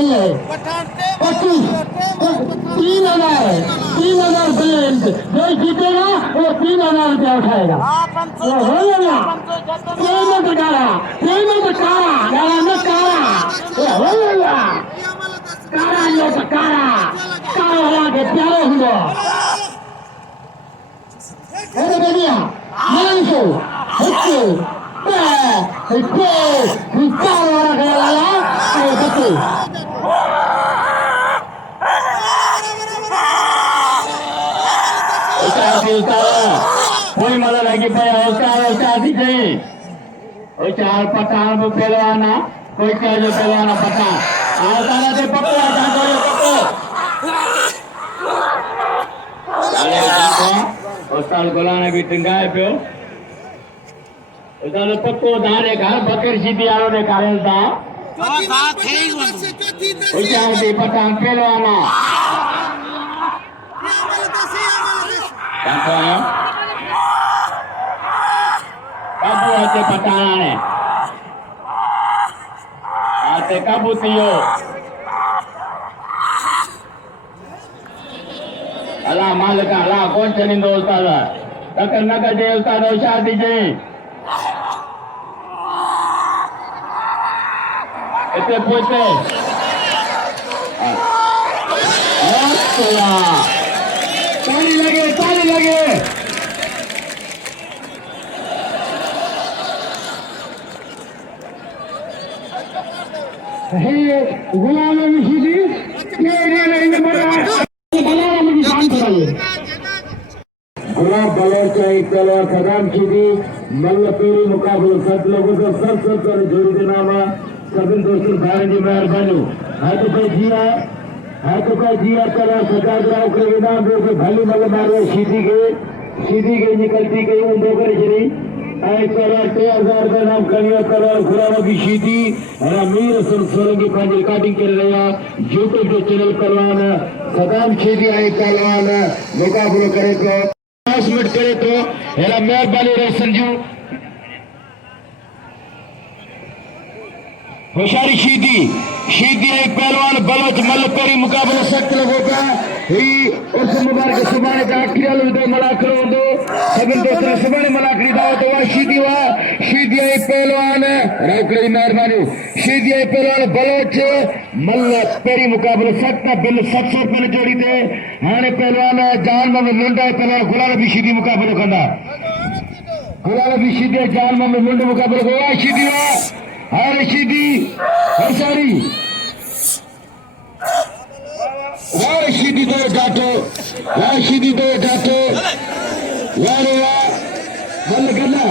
सही है 25 3,000 जो जीतेगा वो 3,000 रुपया उठाएगा। प्यारे हुआ कोई मतलब लगी चार पठान पहलवाना कोई क्या जो पहलवाना पठान आता रहते पक्को उस्ताद गुलाने भी टिंगाए पियो उस्ताद पक्को धारे घर बकर सीधी आलो ने कारण था उस्ताद पठान पहलवाना काबू आते पठाना ने आते काबू थियो अल्लाह मालिक अल्लाह कौन चलिंदो उस्ताद तकर न कजे उस्ताद होशियार दीजे इते पहुंचे ताली लगे गुलाब शीदी गुलाब बलोच एक तलवार सदाम शीदी मल्लपेरी मुकाबले सब लोगों को सब जोड़ी के नाम सभी दोस्तों भाई जी मेहरबानी है तो कोई जिया तलवार सरकार ग्राम के नाम दे के भली मल्ल मारे शीदी के निकलती गई उन दो करे चली एक तलवार 3000 का नाम कनिया तलवार गुलाब की शीदी मीर सोलंकी पंहिंजी रिकॉर्डिंग कर रहा यूट्यूब जो चैनल पहलवान सदाम शीदी आई पहलवान मुकाबलो करे तो 10 मिनट करे तो हेरा मेहरबानी रे संजू होशियारी शीदी आई पहलवान बलोच मल्लपेरी मुकाबला सख्त होगा ही उस मुबारक सुबाने का आखिरी दो मलाखड़ो दो सभी दोस्तों सुबाने मलाखड़ी दाओ तो वह शीदी आई पहलवान राउकड़ी मेहरबानी शीदी आई पहलवान बलोच मल्लपेरी मुकाबला सख्त बिल 700 रुपये जोड़ी थे हाने पहलवान जान में लुंड है पहलवान गुलाब भी शीदी मुकाबला कंदा गुलाब भी शीदी जान में लुंड मुकाबला को वह शीदी हर शीदी हसारी शीदी दो जाटो वारे बल गला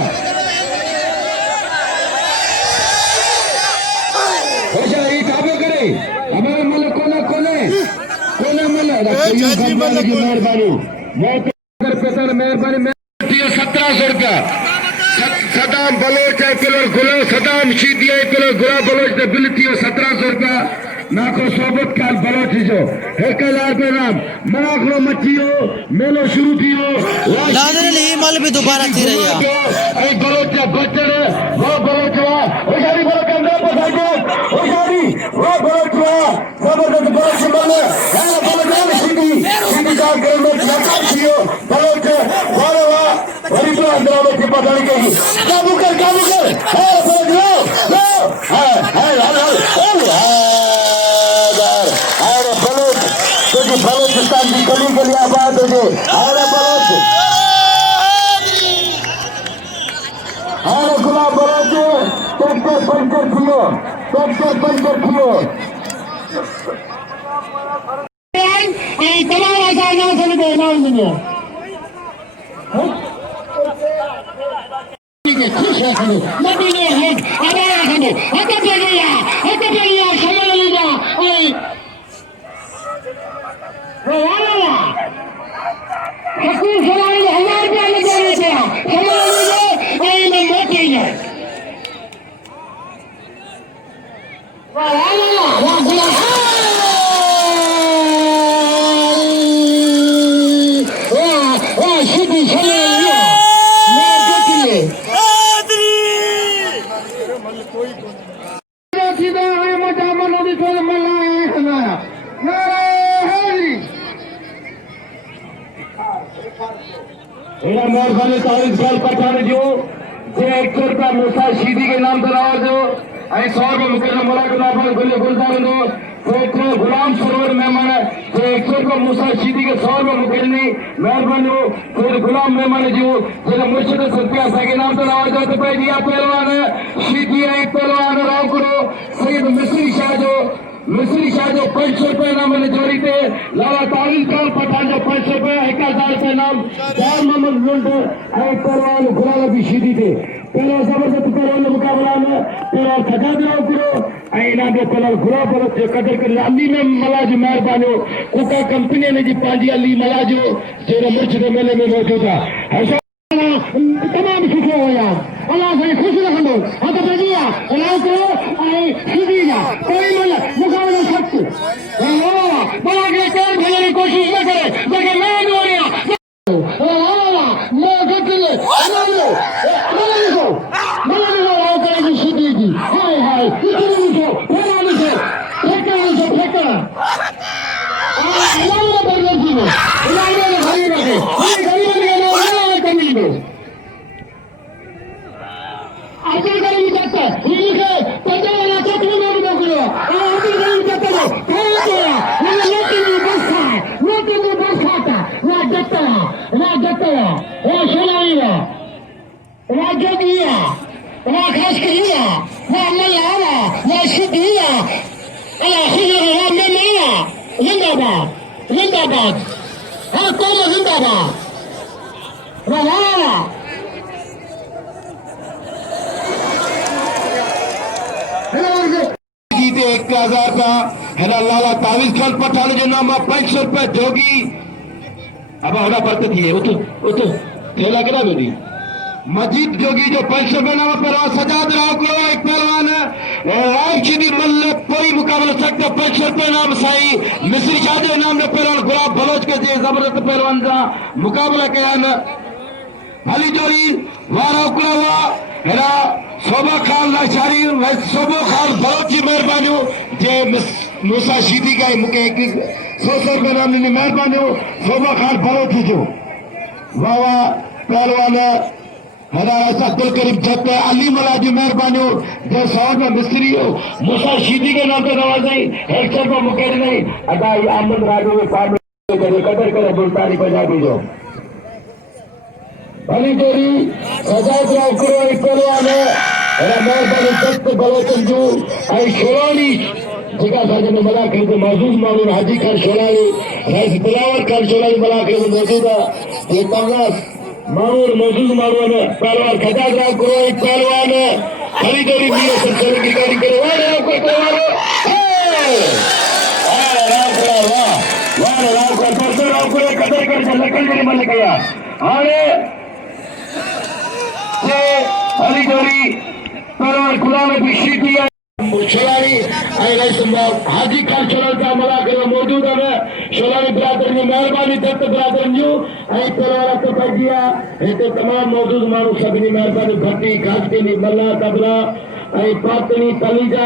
हसारी काबू करे हमारे मल कोने मल मेहरबानी मेहरबानी 1700 रुपया सदाम बलोच है पिलर गुलाब सदाम शीदी है पिलर गुलाब बलोच ने बिल थियो 1700 रुपया नाको सोबत काल बलोच जो 1000 पे नाम मलाखड़ो मचियो मेलो शुरू थियो नाज़रीन ये माल भी दोबारा थी रही है ए बलोच बचड़ वो बलोच होशियारी बलोच अंदर पसाइको होशियारी वो बलोच जबरदस्त बलोच मले है बलोच शीदी का गेम में नकार थियो बलोच वारे वरी तो अंदर में पता नहीं कहीं काबू कर है बलोच लो है बलोचिस्तान की गली गली आबाद हो गए गुलाब बलोच ट्रैक्टर पंचर थियो खुश है हेड़ा मेहरबानी तारीफ़ ख्याल पठाने जो जे 100 रुपया मूसा शीदी के नाम से लाओ जो 100 रुपया मुकदम मुलाकात गुलजार दो तो गुलाम सरोवर मेहमान जे 100 रुपया मूसा शीदी के 100 रुपया मुकदमी मेहरबानी हो फिर गुलाम मेहमान जो जे मुर्शिद सत्या के नाम से लाओ जो तो दिया पहलवान शीदी है पहलवान राव करो सैयद मिस्री शाह जो 500 रुपये नाम जोड़ी थे लाला तावील खान पठान जो 500 रुपये 1000 रुपये नाम खेर मोहम्मद लुंड पहलवान गुलाब शीदी थे पहला जबरदस्त पहलवान मुकाबला में पहलवान खजा दिलाओ करो इनाम जो पहलवान गुलाब बलोच जो कदर कर अली में मलाज मेहरबानी कुका कंपनी ने जी पांजी अली मलाजो जो मुर्शिद मेले में मौजूद है तमाम सुखो होया अल्लाह से खुश रखो हम तो भजिया अल्लाह को आई सीधी जा कोई मन मुकाबला सख्त बड़ा के कर भजने की कोशिश न करे लेकिन मैं नहीं हो रहा मैं गतले अल्लाह करेगी सीधी जी हाय हाय इतनी को फेंका अल्लाह बरकत दे अल्लाह ने खरीद रखे गरीब के नाम कमी दो आखिर करेंगे जाता है ये पंजाब वाला चक्र में भी बोल रहा है आखिर करेंगे जाता है कौन किया मैंने लोटी में बस खाता वो जत्ता वो सुनाईगा वो जोगिया वो खास किया वो मल्लावा वो सिद्धिया अल्लाह खुदा वो मेरा जिंदाबाद हर कौम जिंदाबाद रहा जीते 1000 का है ना लाला तावीज खान पठान जो नाम 500 रुपये जोगी अब होना पड़ता थी वो तो थैला करा दो दी मजीद जोगी जो 500 रुपये नाम पर सजाद राव को एक पहलवान राहिब शीदी मल्ल कोई मुकाबला सकते 500 रुपये नाम साई मिस्री शाह जो नाम ने पहलवान गुलाब बलोच के जे जबरदस्त पहलवान का मुकाबला किया भली जोड़ी वारा उकला हुआ है ना शोभा खान लाचारी शोभा खान बलोची मेहरबानी जे मूसा शीदी का मुके 100 रुपये नाम ने मेहरबानी शोभा खान बलोची जो वाह पहलवान है ना ऐसा दिल करीब जब अली मलाजी मेहरबानी जो 100 में मिस्त्री हो मूसा शीदी के नाम पे नवाजी 100 रुपये मुकेश नहीं अदाई अहमद राजू में पार्ट कदर करे मुल्तानी पंजाबी जो भली जोड़ी सजाद राव करो एक पहलवान मेहरबानी तख्त बलोचन जो आई शोलानी जेका साजन मलाखड़े में मौजूद मालूम हाजी खान शोलानी रईस दिलावर खान शोलानी मलाखड़े में मौजूद है ये तंगास मामूर मौजूद मालूम है पहलवान सजाद राव करो एक पहलवान भली जोड़ी मीर संचलन की तैयारी करो वाह कोई पहलवान वाह राव को परसों राव को कदर कर लकड़ में मन गया अरे हरी जोड़ी पहलवान गुलाम शीदी शोलानी हाजी खान शोलानी का मलाखड़े में मौजूद है शोलानी बिरादर की मेहरबानी दत्त बिरादर जो पहलवान तो कर दिया तो तमाम मौजूद मानू सभी मेहरबानी भट्टी खास के लिए मल्ला तबला पातनी कलीजा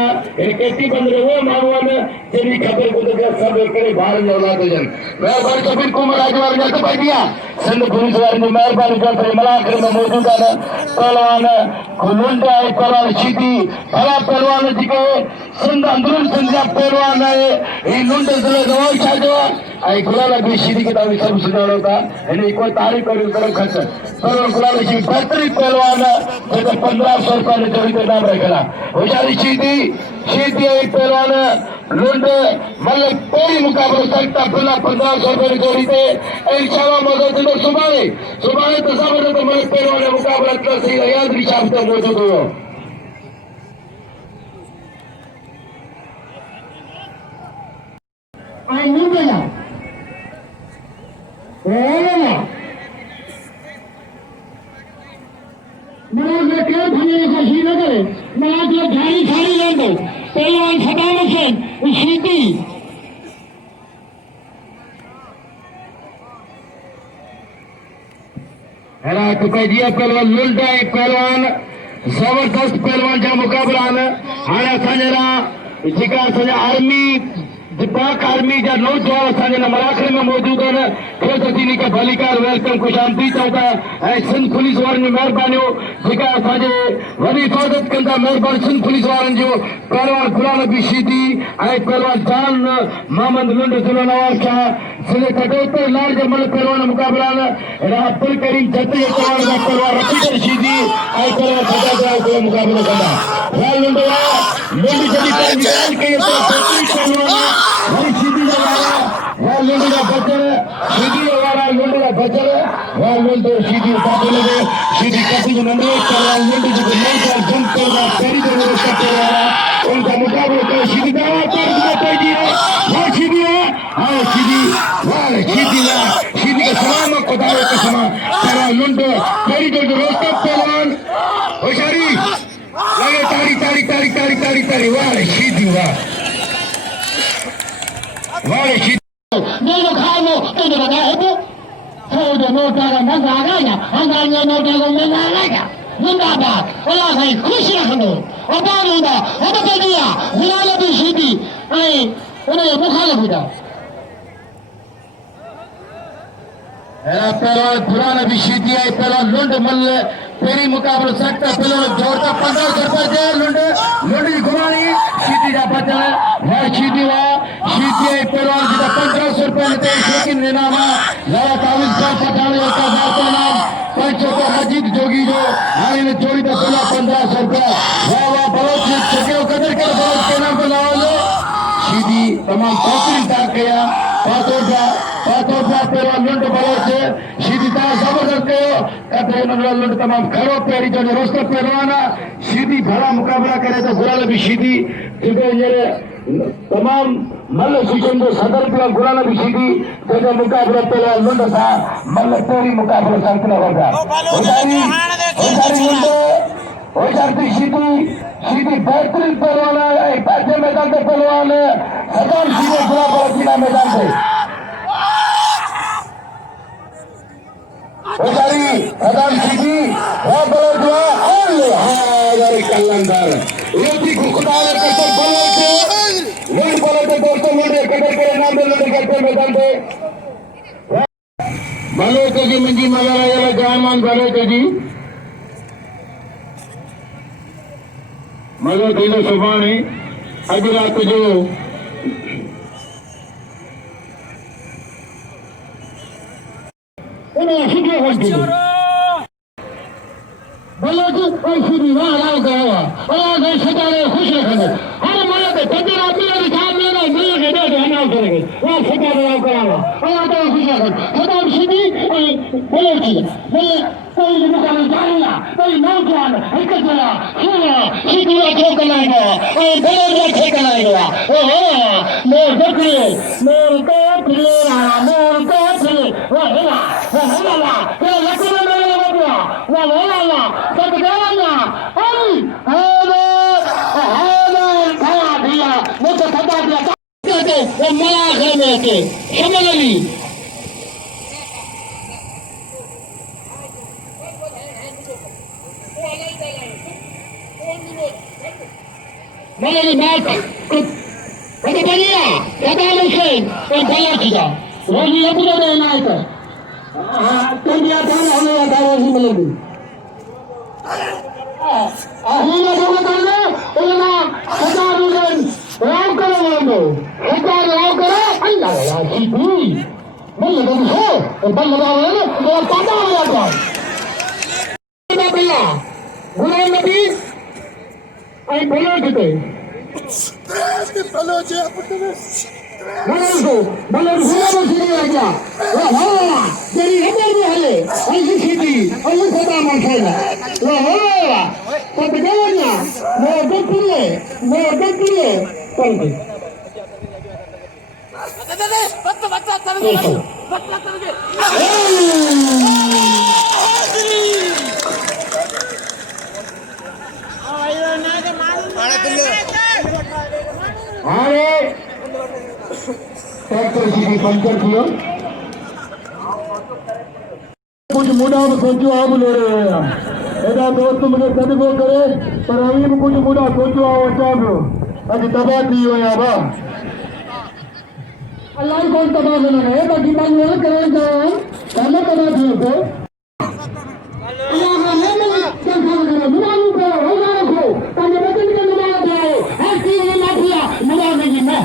केटी बंदर वो मानवा में तेरी खबर गुजर गया सब एक बाहर में औलाद हो जन मेहरबानी सभी को मलाजवार जाते पाई दिया सिंध पुलिस वाले ने मेहरबानी कर मलाखड़े में मौजूद है पहलवान लुंड है पहलवान शीदी भला पहलवान जी के सिंध अंदरून सिंध का पहलवान है ये लुंड जिले गवाई छा जो आई गुलाब शीदी के दावी सब सुझाव था यानी कोई तारीख और तरह खर्च पहलवान गुलाब शीदी बेहतरीन पहलवान है जो 1500 रुपये ने जोड़ी के नाम रखेला होशियारी शीदी एक पहलवान लुंड मतलब कोई मुकाबला सकता बिना 1500 रुपये की जोड़ी थे इंशाल्लाह मौजूद है सुबह तो जबरदस्त मतलब पहलवान मुकाबला कर सही याद शाम तक मौजूद हो आई नहीं गया मना के भले की कोशिश न करे मना के झाड़ी छाड़ी ले दो पहलवान सदाम हुसैन शीदी है तो कहिए पहलवान लुंड है पहलवान जबरदस्त पहलवान जा मुकाबला हाँ असांजा जेका असांजा आर्मी पाक आर्मी जा नौजवान असांजे मलाखड़े में मौजूद हैं। खेस असीनी का भलीकार वेलकम खुश आमदी चौथा ऐं सिंध पुलिस वारनि जी महिरबानियूं जेका असांजे वॾी हिफ़ाज़त कंदा महिरबानी सिंध पुलिस वारनि जो पहलवान गुलाब नबी शीदी ऐं पहलवान जान मोहम्मद लुंड ज़िला नवाब शाह ज़िले कटोतर लाल जमल पहलवान मुक़ाबला राहब करीम जत जे पहलवान का पहलवान रहीब शीदी ऐं पहलवान सदा जो मुक़ाबलो कंदा वाह लुंड लुंड जॾहिं पंहिंजी ॻाल्हि कई पहलवान शीदी जा वारा लुंड जा बचर शीदी जा वारा लुंड जा बचर लुंड शीदी पासे लॻे शीदी कसी जो नंढे पहलवान लुंड जेको नौजवान जंग कयो पहिरीं दफ़ो कटे वारा उनका मुक़ाबलो कयो शीदी दावा पर पइजी वाह शीदी हाँ शीदी वाह शीदी शीदी का सलाम खुदा का समा पहलवान लुंड पहिरीं दफ़ो रोस्ता पहलवान होशियारी लगे ताड़ी ताड़ी ताड़ी ताड़ी ताड़ी ताड़ी वाह शीदी वाह वाह शीदी Nino Carlo, che ne va da Fodo nota la manzana, andando nota la manzana. Nindaba, Allah sai खुशी रखो अबानुदा अबदिया गुलाब शीदी ऐं उनजो मुखालिफ़ हुजा पहलवान पुराना भी शीदी है पहलवान लुंड मल पेरी मुकाबलो सकता पहलवान जोड़ता 1500 रुपए दे लुंड लुंड की घुमानी शीदी जा बचल है शीदी पहलवान जी 1500 रुपए ते लेकिन निनामा लाला तावीज का पठाने का दाता नाम 500 का मजीद जोगी जो हाने ने चोरी तो 1500 रुपए वाह वाह बलोच चके कदर कर बलोच के नाम पे लाओ शीदी तमाम बेहतरीन ता किया पातोजा पहलवान लुंड बलोच शीदी ता जबरदस्त कयो कते उन्होंने लुंड तमाम खड़ो पेरी जो रोस्टर पहलवान शीदी भला मुकाबला करे तो गुलाब भी शीदी जेको ये तमाम मल शिकन जो सदर पिया गुलाब भी शीदी जो मुकाबला पहलवान लुंड था मल पेरी मुकाबला संकला होगा होशारी शीदी बेहतरीन पहलवान है पैसे मैदान के पहलवान सदाम शीदी गुलाब बलोच मैदान से होशारी सदाम शीदी गुलाब बलोच कलंदर रोटी को खुदा ने कसम बलोच लुंड बलोच दोस्तों लुंड कदर के नाम में लुंड करते मैदान पे बलोच जी मंजी मलाला वाला जामान बलोच जी मज़ो थींदो सुभाणे अॼु राति जो उन्हें सुठो वठी बलोच ऐं शीदी वाह लाओ कयो अलाह साईं सदारे ख़ुशि रखंदो हर मल ते पंजरा ॿीहर छा मिलंदा मिल खे ॾेढ अनाउंस करे वाह सदारे लाओ करावा अलाह ताला ख़ुशि रखंदो सदाम शीदी ऐं बलोच कोई मुकाबला जारी कोई नौजवान हिक जरा शीदी खे ठोकलाईंदो ऐं बलोच खे ठोकलाईंदो ओहो मोर दखले मोर कोठले वाह हेला हेला के लकड़े में लॻिया वाह हेला सब गाना अरे खड़ा दिया मुझे खड़ा दिया कहते वो मलाखड़े में के समझली मैंने बात कभी बढ़िया सदाम हुसैन और बलोच का रोजी अपने देना है तो दिया था हमें था रोजी मिलेगी ahina dulu karena ulama sedang dengan orang kalau sedang orang kalau Allah ya sini mana dah so tempat mana dia pada apa kita bela Gulab Nabi ai bela kita bela je apa tu Baloch Gulab sini aja wah jadi hebat dia le ai sini ai sedang makan wah Pagdanya, mau dekile, pergi. Tractor सीधी puncture किया कुछ मुड़ा सोचो अब ले रहे हैं एदा दोस्त मुझे सदको करे पर अभी कुछ मुड़ा सोचो आओ अचानो अज तबाह थी विया बा अल्लाह कौन तबाह बनाने तो दिमाग में करें तो पहले तबाह थी को अल्लाह ने मिला क्या काम करो दिमाग को होगा रखो ताकि बचन के दिमाग पे आओ हर चीज में माफिया मिला नहीं ना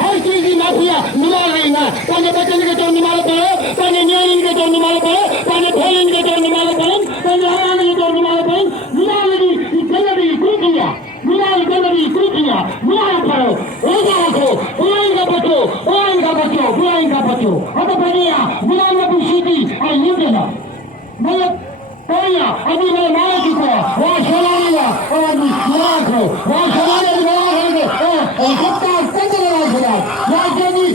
हर चीज की माफिया मिला नहीं ना ताकि बचन के तो निमाल पे ताकि न्याय के तो निमाल पे ताकि फैलन के तो निमाल पे ताकि हराम के तो निमाल पे मिला नहीं गलती कुटिया मिला गलती कुटिया मिला करो होगा रखो बुराई का बचो अब बढ़िया गुलाब शीदी और यूटेना मतलब बढ़िया अभी मैं मार चुका वहाँ शराबा और मुबारक वहाँ शराबा होंगे और सबका कद लगा खड़ा वहाँ जल्दी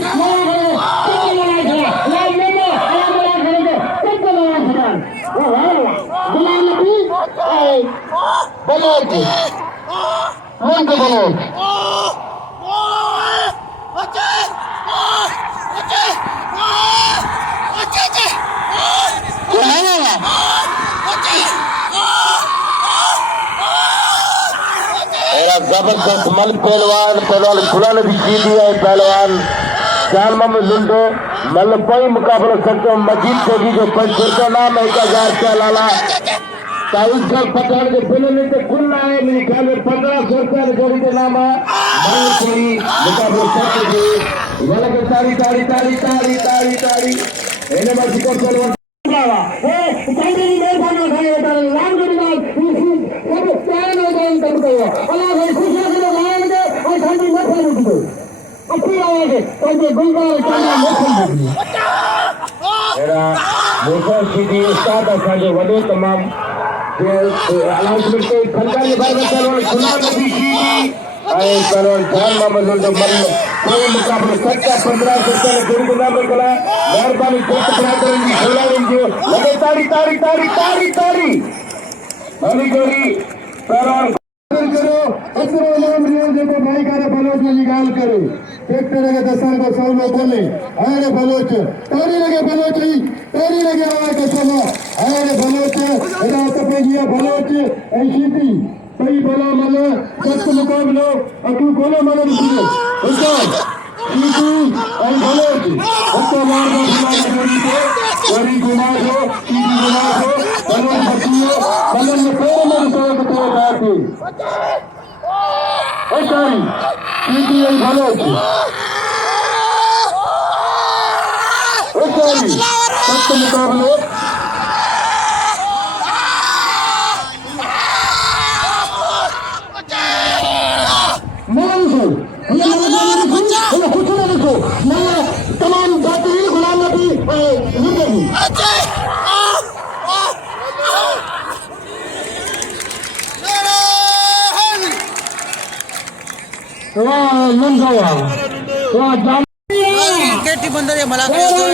जबरदस्त मल पहलवान गुलाब शीदी है पहलवान सलाम मोहम्मद लुंड मल कोई मुकाबला सकते मजीद जोगी जो पंचर नाम है 1000 लाला तारीख का पचास के पहले तो कुल ना है मेरे ख्याल में 1500 रुपया जोड़ी के नाम है कोई मुकाबला सकते वाला के तारी तारी तारी तारी तारी तारी एने मर्जी को पहलवान ताकि मेहरबानी खाए राम के बाद सब प्यार हो जाए तब कहो अल्लाह भाई खुश रखो लाएंगे और ठंडी मत होगी अच्छी आवाज है ताकि गुलदार चाना मौसम होगी मेरा मोहम्मद शीदी उस्ताद असांजो वॾो तमाम जो अनाउंसमेंट के खंडा के बारे में पहलवान गुलाब शीदी ऐं पहलवान सलाम मोहम्मद लुंड मल कोई मुकाबला सकता 1500 रुपया जोड़ी के नाम कला मेहरबानी कोट बरादरन जी खिलाड़ियों जो लगे तारी तारी तारी तारी तारी हरी गोरी पहलवान करो अपने नाम रियो देखो भाई का बलोच में निकाल करो ट्रैक्टर के दसन को सौ में बोले अरे बलोच तारी लगे बलोच ही तारी लगे आवाज के सुनो अरे बलोच इधर तो पेजिया बलोच ऐसी कई बोला मले सत्य मुकाबलो अतु बोलो मले बिछड़े उसको शीदी और बलोच उसको मार दो गुलाब को वरी गुनाह हो शीदी गुनाह हो बलोच बचियो बलोच में फेर में तो बाती ओसारी शीदी और बलोच ओसारी सत्य मुकाबलो तमाम बेहतरीन गुलाम नबी जिंदगी कीटी बंदर या मलाखड़ा